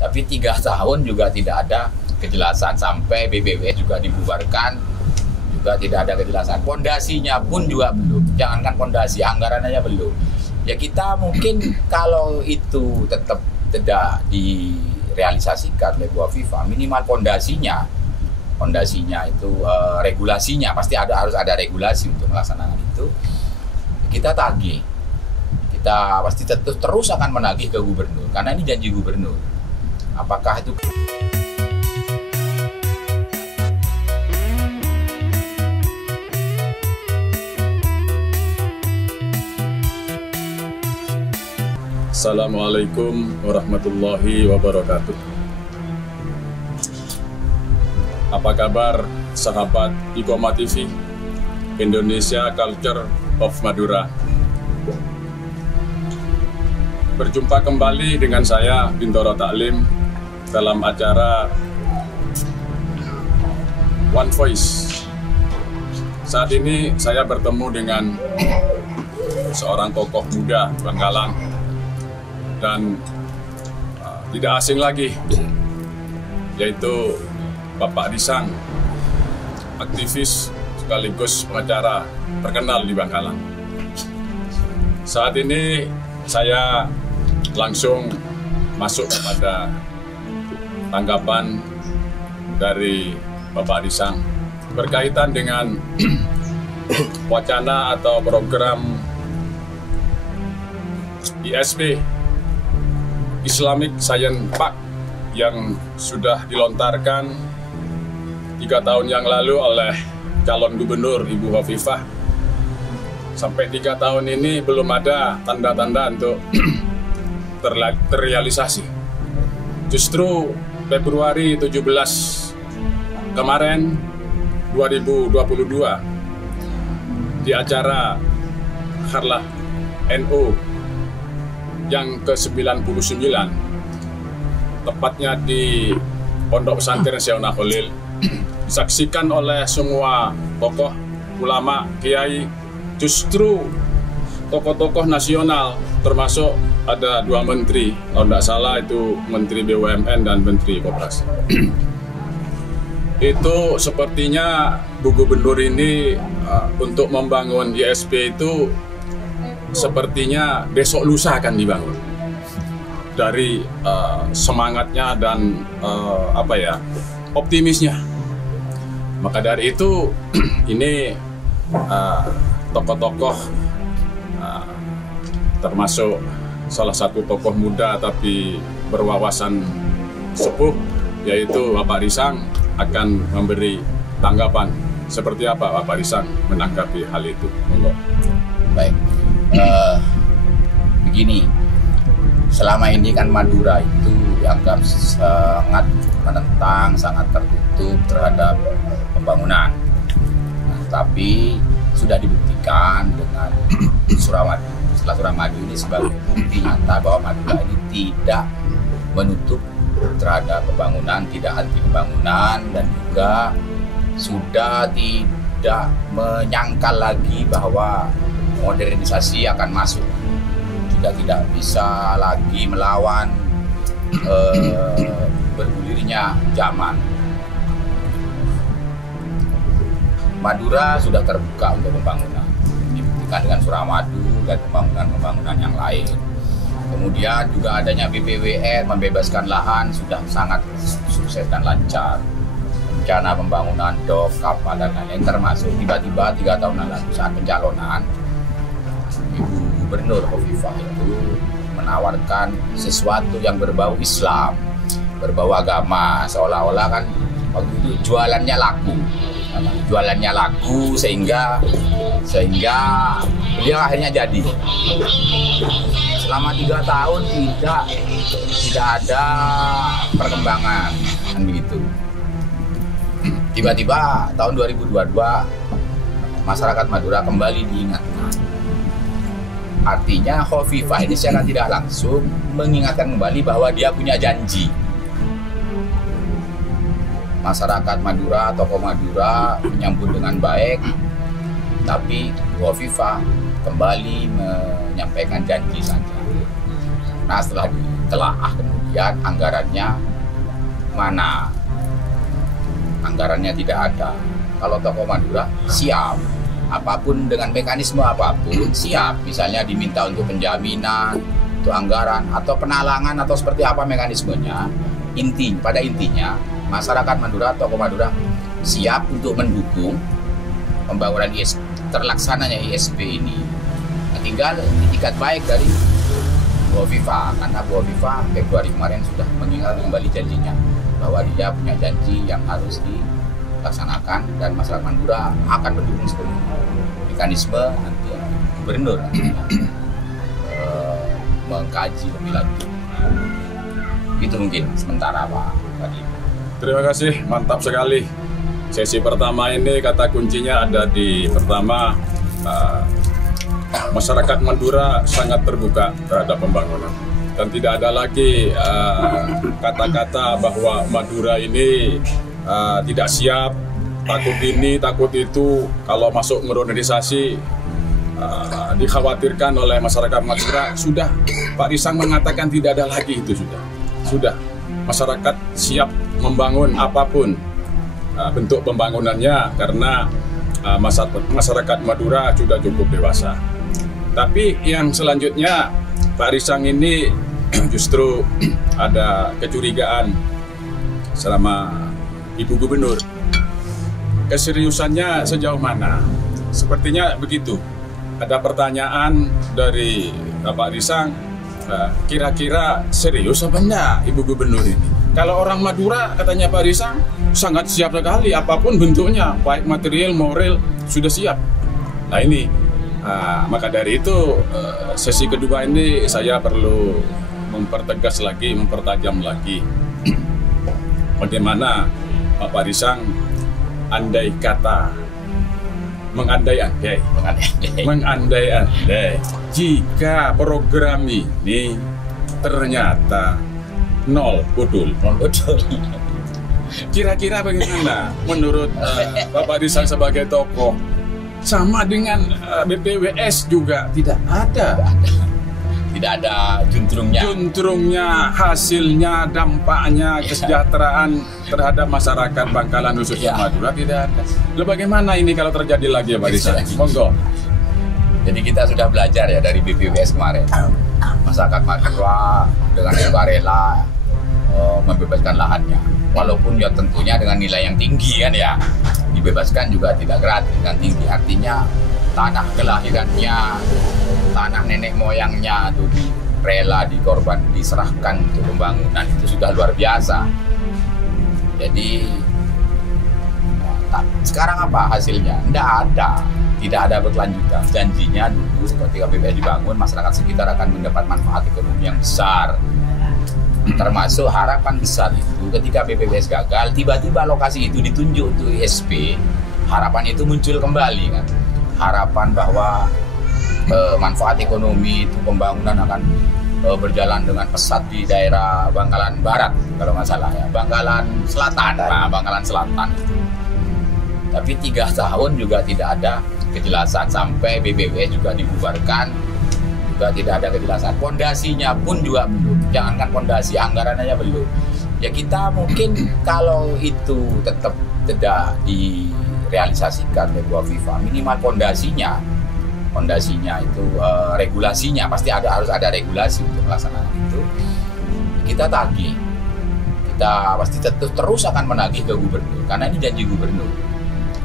Tapi 3 tahun juga tidak ada kejelasan, sampai BBW juga dibubarkan juga tidak ada kejelasan. Pondasinya pun juga belum. Jangankan pondasi, anggaran aja belum. Ya kita mungkin kalau itu tetap tidak direalisasikan oleh Bu Hovifah, minimal pondasinya itu regulasinya pasti harus ada regulasi untuk melaksanakan itu. Kita tagih, kita pasti terus akan menagih ke gubernur karena ini janji gubernur. Apakah itu Assalamualaikum warahmatullahi wabarakatuh. Apa kabar sahabat Iqomah TV, Indonesia Culture of Madura? Berjumpa kembali dengan saya Bintoro Taklim dalam acara One Voice. Saat ini saya bertemu dengan seorang tokoh muda Bangkalan dan tidak asing lagi, yaitu Bapak Risang, aktivis sekaligus pengacara terkenal di Bangkalan. Saat ini saya langsung masuk kepada tanggapan dari Bapak Risang berkaitan dengan wacana atau program ISP, Islamic Science Park, yang sudah dilontarkan 3 tahun yang lalu oleh calon gubernur Ibu Hovifah. Sampai 3 tahun ini belum ada tanda-tanda untuk terrealisasi. Justru Februari 17 kemarin 2022 di acara Harlah NU yang ke-99, tepatnya di Pondok Pesantren Syaunah Khalil, disaksikan oleh semua tokoh, ulama, kiai, justru tokoh-tokoh nasional, termasuk ada 2 menteri, kalau tidak salah itu Menteri BUMN dan Menteri Koperasi. Itu sepertinya Bu Gubernur ini untuk membangun ISP itu sepertinya besok lusa akan dibangun. Dari semangatnya dan optimisnya. Maka dari itu ini tokoh-tokoh termasuk salah satu tokoh muda tapi berwawasan sepuh, yaitu Bapak Risang, akan memberi tanggapan. Seperti apa Bapak Risang menanggapi hal itu? baik? Begini, selama ini kan Madura itu dianggap sangat menentang, sangat tertutup terhadap pembangunan. Nah, tapi sudah dibuktikan dengan Suramadu. Setelah Suramadu ini sebagai bukti nyata bahwa Madura ini tidak menutup terhadap pembangunan, tidak anti pembangunan, dan juga sudah tidak menyangkal lagi bahwa modernisasi akan masuk. Sudah tidak bisa lagi melawan bergulirnya zaman. Madura sudah terbuka untuk pembangunan, dibuktikan dengan Suramadu dan pembangunan-pembangunan yang lain. Kemudian juga adanya BPWN membebaskan lahan sudah sangat sukses dan lancar. Rencana pembangunan dok, kapal, dan lain-lain, termasuk tiba-tiba 3 tahun lalu saat pencalonan, Ibu Gubernur Hovifah itu menawarkan sesuatu yang berbau Islam, berbau agama, seolah-olah kan waktu itu jualannya laku, sehingga beliau akhirnya jadi. Selama 3 tahun tidak ada perkembangan, kan begitu. Tiba-tiba tahun 2022 masyarakat Madura kembali diingatkan. Artinya Hovifah ini secara tidak langsung mengingatkan kembali bahwa dia punya janji. Masyarakat Madura, tokoh Madura menyambut dengan baik, tapi Hovifah kembali menyampaikan janji saja. Nah, setelah ditelaah kemudian kemudian anggarannya mana? Anggarannya tidak ada. Kalau tokoh Madura siap, apapun dengan mekanisme apapun siap. Misalnya diminta untuk penjaminan, untuk anggaran atau penalangan atau seperti apa mekanismenya. Pada intinya masyarakat Madura, tokoh Madura siap untuk mendukung pembangunan terlaksananya ISP ini. Nah, tinggal itikat baik dari Bu Hovifah, karena Bu Hovifah Februari kemarin sudah mengingat kembali janjinya bahwa dia punya janji yang harus dilaksanakan dan masyarakat Madura akan mendukung sepenuhnya. Mekanisme nanti gubernur mengkaji lebih lanjut. Itu mungkin sementara Pak Fadli. Terima kasih, mantap sekali. Sesi pertama ini kata kuncinya ada di pertama, masyarakat Madura sangat terbuka terhadap pembangunan dan tidak ada lagi kata-kata bahwa Madura ini tidak siap, takut ini, takut itu. Kalau masuk modernisasi dikhawatirkan oleh masyarakat Madura. Sudah, Pak Risang mengatakan tidak ada lagi itu, sudah. Masyarakat siap membangun apapun bentuk pembangunannya karena masyarakat Madura sudah cukup dewasa. Tapi yang selanjutnya Pak Risang ini justru ada kecurigaan selama Ibu Gubernur. Keseriusannya sejauh mana? Sepertinya begitu. Ada pertanyaan dari Pak Risang, kira-kira serius apa enggak Ibu Gubernur ini? Kalau orang Madura, katanya Pak Risang, sangat siap sekali apapun bentuknya, baik material, moral, sudah siap. Nah ini, maka dari itu sesi kedua ini saya perlu mempertegas lagi, mempertajam lagi bagaimana Pak Risang andai kata, mengandai-andai jika program ini ternyata nol bodol. Kira-kira bagaimana menurut Bapak Risang sebagai tokoh? Sama dengan BPWS juga tidak ada juntrungnya, hasilnya, dampaknya, kesejahteraan terhadap masyarakat Bangkalan khususnya Madura tidak ada. Lalu bagaimana ini kalau terjadi lagi ya Pak Risang? Monggo. Jadi kita sudah belajar ya dari BPWS kemarin. Masyarakat Madura dengan sukarela membebaskan lahannya, walaupun ya tentunya dengan nilai yang tinggi kan ya, dibebaskan juga tidak gratis, dengan tinggi, artinya tanah kelahirannya, tanah nenek moyangnya itu rela dikorban, diserahkan untuk pembangunan, itu sudah luar biasa. Jadi sekarang apa hasilnya? Tidak ada berkelanjutan. Janjinya dulu ketika BPWS dibangun, masyarakat sekitar akan mendapat manfaat ekonomi yang besar. Termasuk harapan besar itu ketika BPWS gagal, tiba-tiba lokasi itu ditunjuk untuk ISP, harapan itu muncul kembali kan. Harapan bahwa manfaat ekonomi itu pembangunan akan berjalan dengan pesat di daerah Bangkalan Barat kalau nggak salah ya, Bangkalan Selatan, Bangkalan Selatan itu. Tapi 3 tahun juga tidak ada kejelasan, sampai BPWS juga dibubarkan, juga tidak ada kejelasan. Pondasinya pun juga belum, jangankan pondasi, anggaran aja belum. Ya kita mungkin kalau itu tetap tidak direalisasikan oleh Bu Hovifah, minimal pondasinya itu regulasinya pasti harus ada regulasi untuk melaksanakan itu. Kita tagih, kita pasti terus akan menagih ke gubernur karena ini janji gubernur.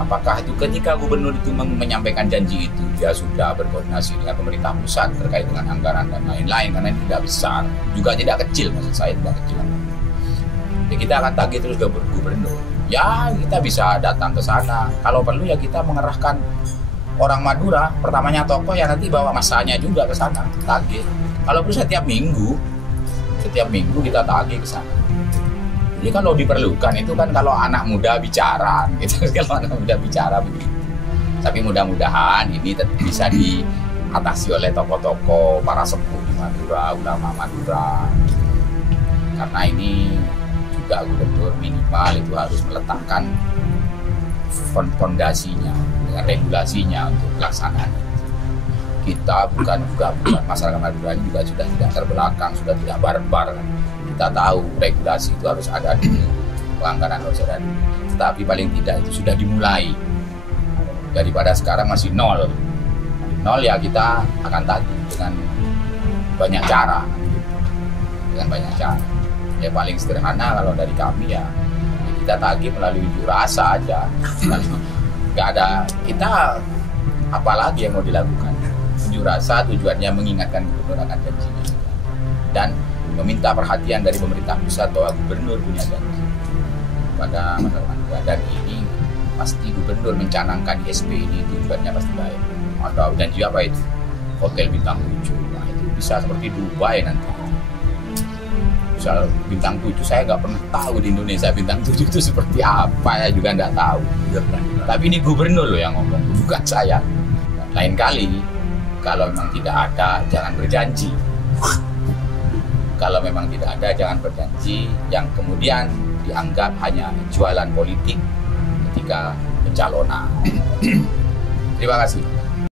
Apakah itu ketika gubernur itu menyampaikan janji itu, dia sudah berkoordinasi dengan pemerintah pusat terkait dengan anggaran dan lain-lain, karena ini tidak besar, juga tidak kecil, maksud saya tidak kecil. Ya, kita akan tagih terus ke gubernur. Ya kita bisa datang ke sana, kalau perlu ya kita mengerahkan orang Madura, pertamanya tokoh ya nanti bawa masanya juga ke sana, tagih. Kalau perlu setiap minggu kita tagih ke sana. Jadi kalau diperlukan itu kan kalau anak muda bicara, gitu. Kalau anak muda bicara begitu. Tapi mudah-mudahan ini bisa diatasi oleh tokoh-tokoh, para sepuh di Madura, ulama Madura. Karena ini juga gubernur minimal itu harus meletakkan fondasinya dengan regulasinya untuk pelaksanaan. Kita bukan masyarakat Madura ini juga sudah tidak terbelakang, sudah tidak barbar. kita tahu regulasi itu harus ada dulu, pelanggaran harus ada dulu. Tetapi paling tidak itu sudah dimulai. Daripada sekarang masih nol ya kita akan tagih dengan banyak cara. Dengan banyak cara. Ya paling sederhana kalau dari kami ya kita tagih melalui unjuk rasa aja. Nggak ada, kita apalagi yang mau dilakukan. Unjuk rasa tujuannya mengingatkan gubernur akan janjinya dan meminta perhatian dari pemerintah pusat bahwa gubernur punya janji pada masyarakat Madura, dan ini pasti gubernur mencanangkan ISP ini tujuannya pasti baik. Ada janji apa itu? Hotel bintang 7, nah, itu bisa seperti Dubai nanti. Misal bintang 7, saya nggak pernah tahu di Indonesia bintang 7 itu seperti apa, ya juga nggak tahu. Tapi ini gubernur loh yang ngomong, bukan saya. Lain kali kalau memang tidak ada jangan berjanji. Kalau memang tidak ada jangan berjanji yang kemudian dianggap hanya jualan politik ketika pencalonan. Terima kasih.